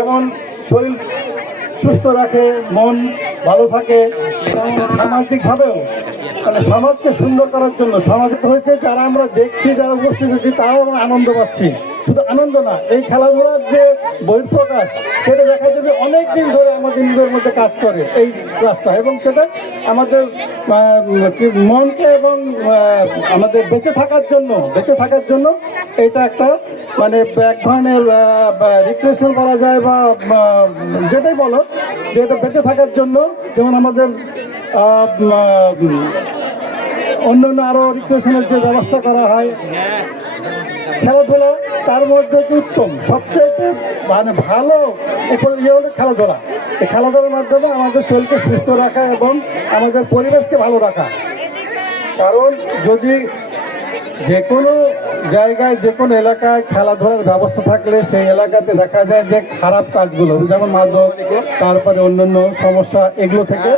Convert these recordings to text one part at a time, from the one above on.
যেমন শরীর সুস্থ রাখে, মন ভালো থাকে, সামাজিকভাবেও মানে সমাজকে সুন্দর করার জন্য সমাজিক হয়েছে যারা আমরা দেখছি, যারা উপস্থিত হয়েছি তারাও আমরা আনন্দ পাচ্ছি। শুধু আনন্দ না, এই খেলাধুলার যে বহিঃপ্রকাশ সেটা দেখা যাবে অনেক দিন ধরে আমাদের নিজের মধ্যে কাজ করে এই রাস্তা, এবং সেটা আমাদের মনকে এবং আমাদের বেঁচে থাকার জন্য এটা একটা মানে এক ধরনের রিক্রিয়েশন করা যায় বা যেটাই বলো যে এটা বেঁচে থাকার জন্য। যেমন আমাদের অন্যান্য আরও রিক্রিয়েশনের যে ব্যবস্থা করা হয়, খেলাধুলা তার মধ্যে উত্তম সবচেয়ে মানে ভালো ইয়ে হলো খেলাধুলা। এই খেলাধুলার মাধ্যমে আমাদের শরীরকে সুস্থ রাখা এবং আমাদের পরিবেশকে ভালো রাখা। কারণ যদি যে কোনো জায়গায় যে কোনো এলাকায় খেলাধুলার ব্যবস্থা থাকলে সেই এলাকাতে দেখা যায় যে খারাপ কাজগুলো যেমন মাদক, তারপরে অন্যান্য সমস্যা, এগুলো থেকে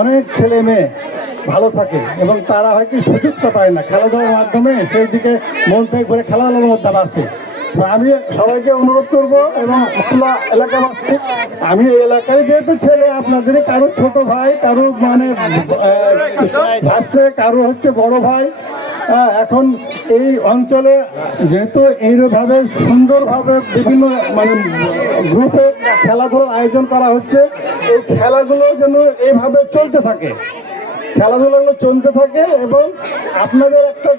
অনেক ছেলে মেয়ে ভালো থাকে এবং তারা হয় কি সুযোগটা পায় না খেলাধুলার মাধ্যমে সেই দিকে মন থেকে করে খেলাধুলার মধ্যে আসে। আমি সবাইকে অনুরোধ করব এবং খোলা এলাকাবাসী, আমি এই এলাকায় যেহেতু ছেলে আপনাদের কারো ছোট ভাই, কারো মানে ভাসতে, কারো হচ্ছে বড় ভাই, এখন এই অঞ্চলে যেহেতু এইভাবে সুন্দরভাবে বিভিন্ন মানে গ্রুপে খেলাধুলার আয়োজন করা হচ্ছে, এই খেলাগুলো যেন এইভাবে চলতে থাকে, খেলাধুলাগুলো চলতে থাকে এবং আপনাদের একটা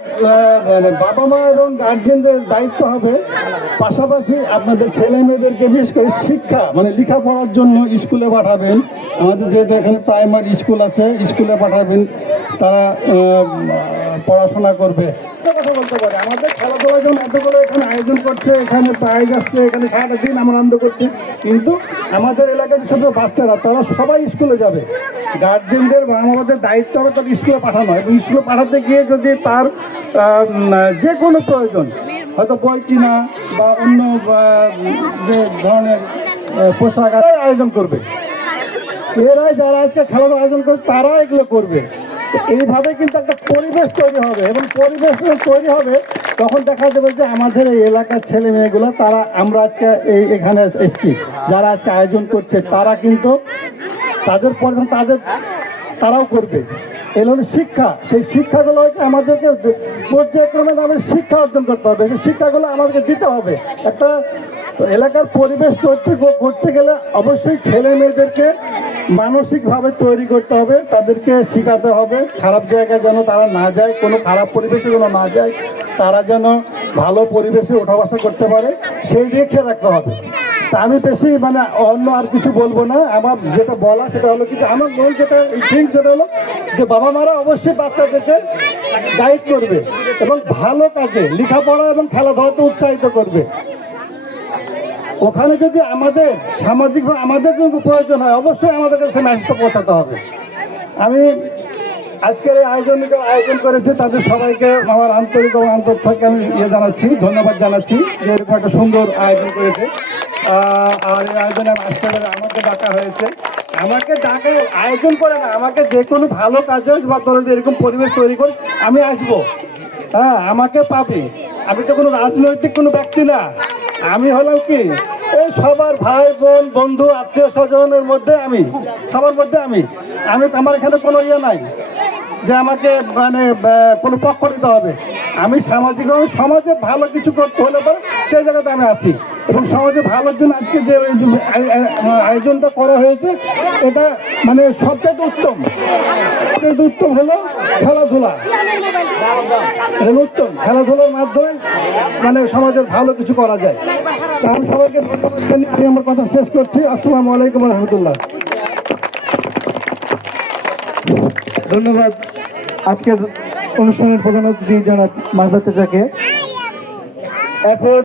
বাবা মা এবং গার্জেনদের দায়িত্ব হবে পাশাপাশি আপনাদের ছেলে মেয়েদেরকে বিশেষ করে শিক্ষা মানে লেখাপড়ার জন্য স্কুলে পাঠাবেন। আমাদের যেহেতু এখানে প্রাইমারি স্কুল আছে, স্কুলে পাঠাবেন, তারা পড়াশোনা করবে। কথা বলতে পারে আমাদের খেলাধুলা যেমন এতগুলো এখানে আয়োজন করছে, এখানে প্রাইজ আসছে, এখানে সারাটা দিন আমরা আনন্দ করছি, কিন্তু আমাদের এলাকার ছোট বাচ্চারা তারা সবাই স্কুলে যাবে। গার্জেনদের বা আমাদের দায়িত্ব হবে তার স্কুলে পাঠানো, এবং স্কুলে পাঠাতে গিয়ে যদি তার যে কোনো প্রয়োজন হয়তো বই কিনা বা অন্য যে ধরনের পোশাক আয়োজন করবে, এরাই যারা আজকে খেলাধুলা আয়োজন করবে তারা এগুলো করবে। এইভাবে কিন্তু একটা পরিবেশ তৈরি হবে, এবং পরিবেশ তৈরি হবে তখন দেখা যাবে যে আমাদের এই এলাকার ছেলে মেয়েগুলো তারা আমরা আজকে এখানে এসছি যারা আজকে আয়োজন করছে তারা কিন্তু তাদের তারাও করবে। এগুলো হলো শিক্ষা, সেই শিক্ষাগুলো হচ্ছে আমাদেরকে পর্যায়ক্রমে আমাদের শিক্ষা অর্জন করতে হবে, সেই শিক্ষাগুলো আমাদেরকে দিতে হবে। একটা এলাকার পরিবেশ করতে গেলে অবশ্যই ছেলে মেয়েদেরকে মানসিকভাবে তৈরি করতে হবে, তাদেরকে শেখাতে হবে খারাপ জায়গায় যেন তারা না যায়, কোনো খারাপ পরিবেশে যেন না যায়, তারা যেন ভালো পরিবেশে ওঠা বসা করতে পারে, সেই দিকে খেয়াল রাখতে হবে। তা আমি বেশি মানে অন্য আর কিছু বলবো না, আমার যেটা বলা সেটা হলো কিছু আমার মূল যেটা ঠিক সেটা হলো যে বাবা মারা অবশ্যই বাচ্চাদেরকে গাইড করবে এবং ভালো কাজে লেখাপড়া এবং খেলাধুলাতে উৎসাহিত করবে। ওখানে যদি আমাদের সামাজিকভাবে আমাদের যদি প্রয়োজন হয় অবশ্যই আমাদের কাছে মেসেজটা পৌঁছাতে হবে। আমি আজকের এই আয়োজন করেছে তাদের সবাইকে আমার আন্তরিক এবং অন্তর থেকে আমি জানাচ্ছি, ধন্যবাদ জানাচ্ছি যে এরকম একটা সুন্দর আয়োজন করেছে। আর এই আয়োজনে আসতে পারে আমাকে ডাকা হয়েছে, আমাকে ডাকা আয়োজন করে না, আমাকে যে কোনো ভালো কাজে বা তোরা এরকম পরিবেশ তৈরি করে আমি আসবো, হ্যাঁ আমাকে পাবে। আমি তো কোনো রাজনৈতিক কোনো ব্যক্তি না, আমি হলাম কি এই সবার ভাই বোন বন্ধু আত্মীয় স্বজনের মধ্যে আমি সবার মধ্যে আমি আমার এখানে কোনো ইয়ে নাই যে আমাকে মানে কোনো পক্ষ নিতে হবে। আমি সামাজিকভাবে সমাজে ভালো কিছু করতে হলে পরে সেই জায়গাতে আমি আছি, এবং সমাজে ভালোর জন্য আজকে যে আয়োজনটা করা হয়েছে এটা মানে সবচেয়ে উত্তম হলো খেলাধুলা। উত্তম খেলাধুলার মাধ্যমে মানে সমাজের ভালো কিছু করা যায়। তা আমি সবাইকে ধন্যবাদ জানিয়ে আমি আমার কথা শেষ করছি। আসসালামু আলাইকুম রহমতুল্লাহ। ধন্যবাদ আজকের অনুষ্ঠানের প্রধান অতিথি জনাব মাহবুব চাচাকে। এখন